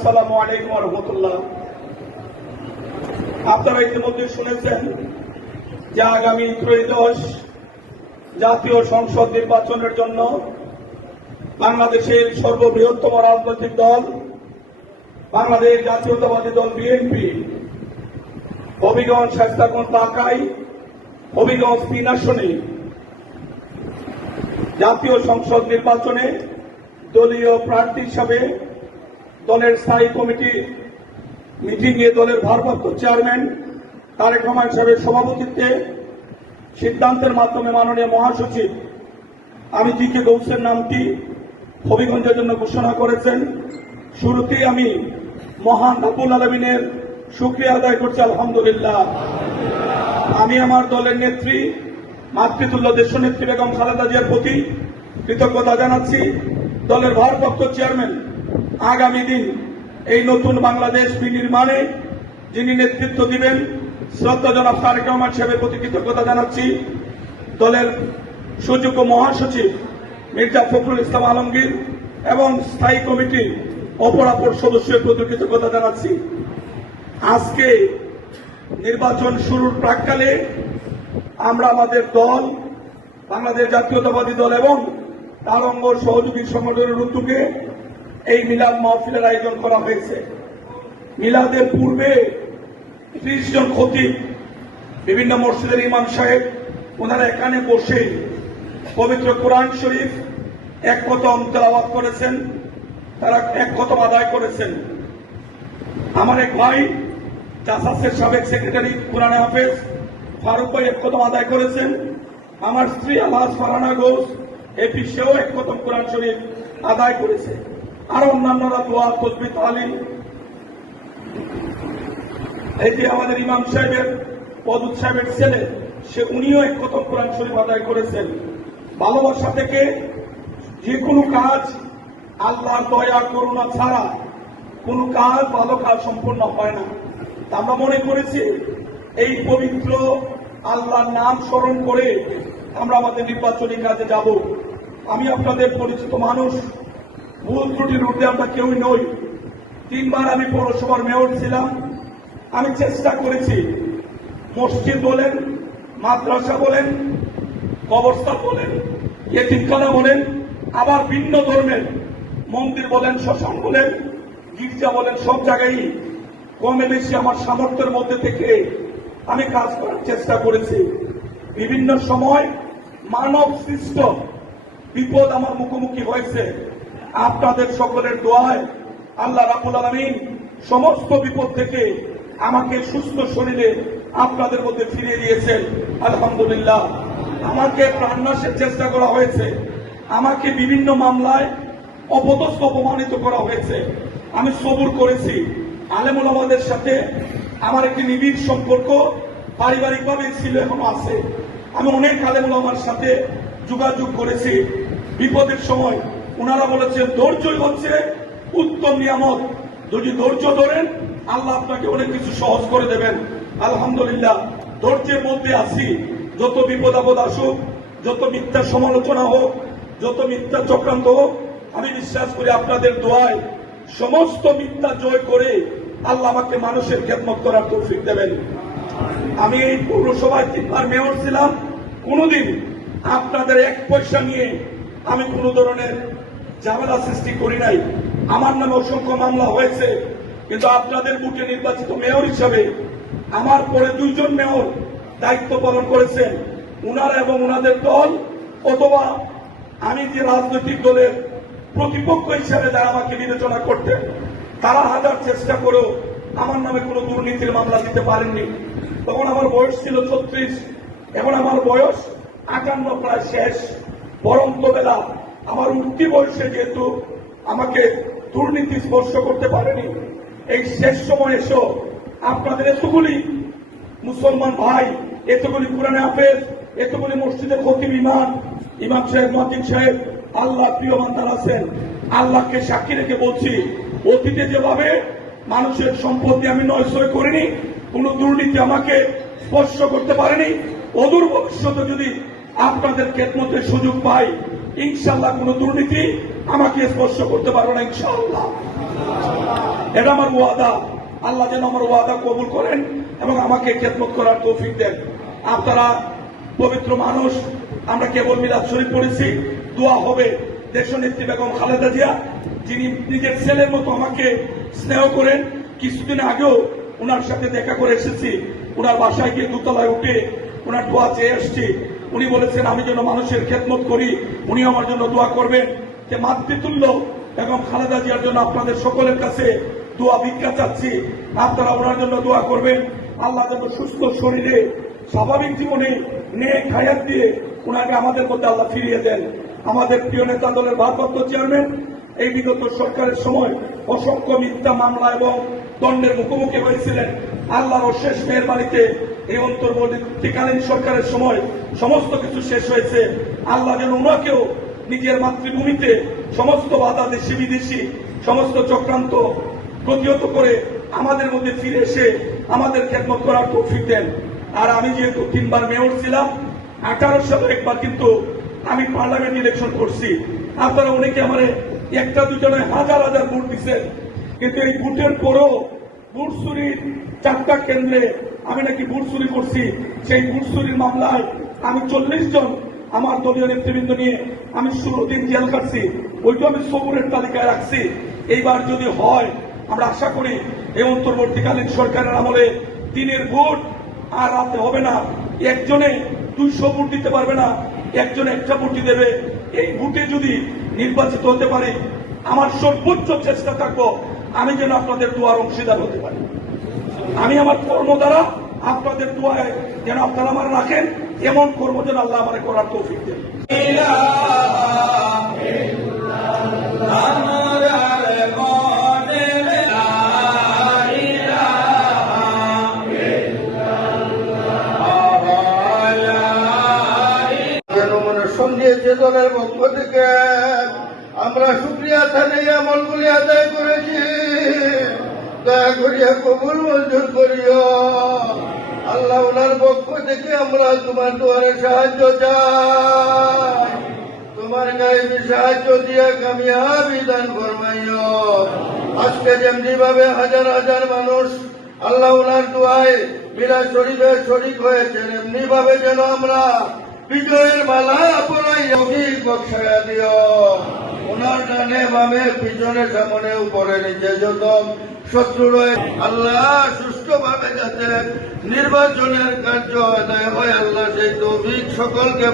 আসসালামু আলাইকুম রহমতুল্লাহ। আপনারা ইতিমধ্যে শুনেছেন যে আগামী ত্রয়োদশ জাতীয় সংসদ নির্বাচনের জন্য বাংলাদেশের সর্ববৃহত্তম রাজনৈতিক দল, বাংলাদেশ জাতীয়তাবাদী দল বিএনপি, হবিগঞ্জ শাস্তাগঞ্জ তাকাই হবিগঞ্জ তিন আসনে জাতীয় সংসদ নির্বাচনে দলীয় প্রার্থী হিসাবে দলের স্থায়ী কমিটি মিটিংয়ে দলের ভারপ্রাপ্ত চেয়ারম্যান তারেক রহমান সাহেবের সভাপতিত্বে সিদ্ধান্তের মাধ্যমে মাননীয় মহাসচিব আমি জি কে গৌসের নামটি হবিগঞ্জের জন্য ঘোষণা করেছেন। শুরুতেই আমি মহান আবুল আলমিনের শুক্রিয়া আদায় করছি, আলহামদুলিল্লাহ। আমি আমার দলের নেত্রী, মাতৃতুল্য দেশনেত্রী বেগম খালেদা জিয়ার প্রতি কৃতজ্ঞতা জানাচ্ছি। দলের ভারপ্রাপ্ত চেয়ারম্যান আগামী দিন এই নতুন বাংলাদেশ বিনির্মাণে যিনি নেতৃত্ব দিবেন শ্রদ্ধা জনাব তারেক রহমান সাহেবের প্রতি কৃতজ্ঞতা জানাচ্ছি। দলের সুযোগ্য মহাসচিব মির্জা ফখরুল ইসলাম আলমগীর এবং স্থায়ী কমিটির অপরাপর সদস্যের প্রতি কৃতজ্ঞতা জানাচ্ছি। আজকে নির্বাচন শুরুর প্রাককালে আমরা আমাদের দল, বাংলাদেশ জাতীয়তাবাদী দল এবং তার অঙ্গ সহযোগী সংগঠনের উদ্যোগে এই মিলাদ মাহফিলের আয়োজন করা হয়েছে। মিলাদের পূর্বে ত্রিশ জন খতিব, বিভিন্ন মসজিদের ইমাম সাহেব, ওনারা এখানে বসে পবিত্র কোরআন শরীফ এক কতম তেলাওয়াত করেছেন, তারা এক কতম আদায় করেছেন। আমার এক ভাই, জাসাসের সাবেক সেক্রেটারি, কোরআনে হাফেজ, ফারুক ভাই এক কদম আদায় করেছেন। আমার স্ত্রী আলহাজ ফারানা ঘোষ এপি সেও এক কদম কোরআন শরীফ আদায় করেছে। আর অন্যান্যরা দোয়া তসবি তালিম। এই যে আমাদের ইমাম সাহেবের, পদুত সাহেবের ছেলে, সে উনিও এক কদম কোরআন শরীফ আদায় করেছেন। ভালোবাসা থেকে যে কোনো কাজ আল্লাহর দয়া, করুণা ছাড়া কোনো কাজ ভালো কাজ সম্পূর্ণ হয় না। আমরা মনে করেছি, এই পবিত্র আল্লাহর নাম স্মরণ করে আমরা আমাদের নির্বাচনী কাজে যাব। আমি আপনাদের পরিচিত মানুষ ভুল ত্রুটির ঊর্ধ্বে আমরা কেউই নই। তিনবার আমি পৌরসভার মেয়র ছিলাম। আমি চেষ্টা করেছি। মসজিদ বলেন, মাদ্রাসা বলেন, কবরস্থান বলেন, ইয়েতিমখানা বলেন, আবার ভিন্ন ধর্মের মন্দির বলেন, শ্মশান বলেন, গির্জা বলেন, সব জায়গায় কমে বেশি আমার সামর্থ্যের মধ্যে থেকে আমি কাজ করার চেষ্টা করেছি। বিভিন্ন সময় মানব সৃষ্ট বিপদ আমার মুখোমুখি হয়েছে। আপনাদের সকলের দোয়ায় আল্লাহ রাবুল আলমিন সমস্ত বিপদ থেকে আমাকে সুস্থ শরীরে আপনাদের মধ্যে ফিরিয়ে দিয়েছেন। আলহামদুলিল্লাহ। আমাকে প্রাণনাশের চেষ্টা করা হয়েছে। আমাকে বিভিন্ন মামলায় অপদস্থ অপমানিত করা হয়েছে। আমি সবুর করেছি। আলেমুল আমাদের সাথে আমার একটি নিবিড় সম্পর্ক পারিবারিকভাবে ছিল, এখনও আছে। আমি অনেক আলেমুল আমার সাথে যোগাযোগ করেছি। বিপদের সময় ওনারা বলেছেন ধৈর্যই হচ্ছে উত্তম নিয়ামত। যদি ধৈর্য ধরেন, আল্লাহ আপনাকে অনেক কিছু সহজ করে দেবেন। আলহামদুলিল্লাহ, ধৈর্যের মধ্যে আছি। যত বিপদ আপদ আসুক, যত মিথ্যা সমালোচনা হোক, যত মিথ্যা চক্রান্ত হোক, আমি বিশ্বাস করি আপনাদের দোয়ায় সমস্ত মিথ্যা জয় করে আল্লাহ আমাকে মানুষের খেদমত করার তৌফিক দেবেন। আমি এই পৌরসভায় তিনবার মেয়র ছিলাম। কোনোদিন আপনাদের এক পয়সা নিয়ে আমি কোন ধরনের ঝামেলা সৃষ্টি করি নাই। আমার নামে অসংখ্য মামলা হয়েছে, কিন্তু আপনাদের বুকে নির্বাচিত মেয়র হিসাবে আমার পরে দুইজন মেয়র দায়িত্ব পালন করেছেন। উনারা এবং উনাদের দল, অথবা আমি যে রাজনৈতিক দলের প্রতিপক্ষ হিসাবে যারা আমাকে বিবেচনা করতেন, তারা হাজার চেষ্টা করেও আমার নামে কোনো দুর্নীতির মামলা দিতে পারেননি। তখন আমার বয়স ছিল ছত্রিশ, এখন আমার বয়স আটান্ন, প্রায় শেষ। পরন্ত বেলা আমার উঠতি বয়সে যেহেতু আমাকে দুর্নীতি স্পর্শ করতে পারেনি, এই শেষ সময় এসো, আপনাদের এতগুলি মুসলমান ভাই, এতগুলি কোরআনে হাফেজ, এতগুলি মসজিদের খতিব ইমাম ইমাম সাহেব মজিদ সাহেব, আল্লাহ প্রিয় বান্দার আছেন। আল্লাহকে সাক্ষী রেখে বলছি, অতীতে যেভাবে মানুষের সম্পত্তি আমি নয়সয় করিনি, কোন দুর্নীতি আমাকে স্পর্শ করতে পারেনি, অদূর ভবিষ্যতে যদি আপনাদের খেদমতের সুযোগ পাই ইনশাল্লাহ কোন দুর্নীতি আমাকে স্পর্শ করতে পারবে না, ইনশাল্লাহ। এটা আমার ওয়াদা। আল্লাহ যেন আমার ওয়াদা কবুল করেন এবং আমাকে খেদমত করার তৌফিক দেন। আপনারা পবিত্র মানুষ, আমরা কেবল মিলাদ শরীফ পড়েছি। দোয়া হবে দেশনেত্রী বেগম খালেদা জিয়া, যিনি নিজের ছেলের মতো আমাকে স্নেহ করেন। কিছুদিন আগেও ওনার সাথে দেখা করে এসেছি। ওনার বাসায় গিয়ে দুতলায় উঠে ওনার দোয়া চেয়ে এসছি উনি বলেছেন, আমি যেন মানুষের খেদমত করি, উনি আমার জন্য দোয়া করবেন। যে মাতৃতুল্য এবং খালেদা জিয়ার জন্য আপনাদের সকলের কাছে দোয়া ভিক্ষা চাচ্ছি। আপনারা ওনার জন্য দোয়া করবেন। আল্লাহ যেন সুস্থ শরীরে, স্বাভাবিক জীবনে নেক হায়াত দিয়ে ওনাকে আমাদের মধ্যে আল্লাহ ফিরিয়ে দেন। আমাদের প্রিয় নেতা দলের ভারপ্রাপ্ত চেয়ারম্যান, এই বিগত সরকারের সময় অসংখ্য মিথ্যা মামলা এবং দণ্ডের মুখোমুখি হয়েছিলেন। আল্লাহর অশেষ মেহরবানিতে এই অন্তর্বর্তীকালীন সরকারের সময় সমস্ত কিছু শেষ হয়েছে। আল্লাহ যেন ওনাকেও নিজের মাতৃভূমিতে সমস্ত বাধা দেশি বিদেশি সমস্ত চক্রান্ত প্রতিহত করে আমাদের মধ্যে ফিরে এসে আমাদের খেদমত করার তৌফিক দেন। আর আমি যেহেতু তিনবার মেয়র ছিলাম আঠারো সালে একবার কিন্তু আমি পার্লামেন্ট ইলেকশন করছি। আপনারা অনেকে আমার একটা দুজনে হাজার হাজার ভোট দিচ্ছেন কিন্তু এই ভোটের পরও ভোট চুরির চারটা কেন্দ্রে আমি নাকি চুরি করছি? সেই চুরির মামলায় আমি চল্লিশ জন আমার দলীয় নেতৃবৃন্দ নিয়ে আমি ষোলো দিন জেল কাটছি ওইটা আমি সবুরের তালিকায় রাখছি। এইবার যদি হয়, আমরা আশা করি এই অন্তর্বর্তীকালীন সরকারের আমলে দিনের ভোট আর রাতে হবে না। একজনে দুইশো ভোট দিতে পারবে না, একজন একটা ভোটই দেবে। এই ভোটে যদি নির্বাচিত হতে পারি, আমার সর্বোচ্চ চেষ্টা থাকব আমি যেন আপনাদের দোয়ার অংশীদার হতে পারি। আমি আমার কর্ম দ্বারা আপনাদের দোয়ায় যেন আপনারা আমার রাখেন, এমন কর্ম যেন আল্লাহ আমার করার তৌফিক দেন। আমরা শুক্রিয়া থানাই আমলগুলি আদায় করেছি। দয়া করিয়া কবুল মঞ্জুর করিও। আল্লাহ ওনার পক্ষ থেকে আমরা তোমার দুয়ারে সাহায্য চাই। তোমার গাইবি সাহায্য দিয়া কামিয়াবি দান আজকে যেমনি ভাবে হাজার হাজার মানুষ আল্লাহ ওনার দোয়ায় মিলা শরীফে শরিক হয়েছেন, এমনি ভাবে যেন আমরা বিজয়ের মালা পরাই বক্সায়া দিও। ওনার ডানে বামে, পিছনে সামনে, উপরে নিচে যত শত্রু রয়েছে আল্লাহ সুষ্ঠুভাবে যাতে নির্বাচনের কার্য আদায় হয়, আল্লাহ সেই তৌফিক সকলকে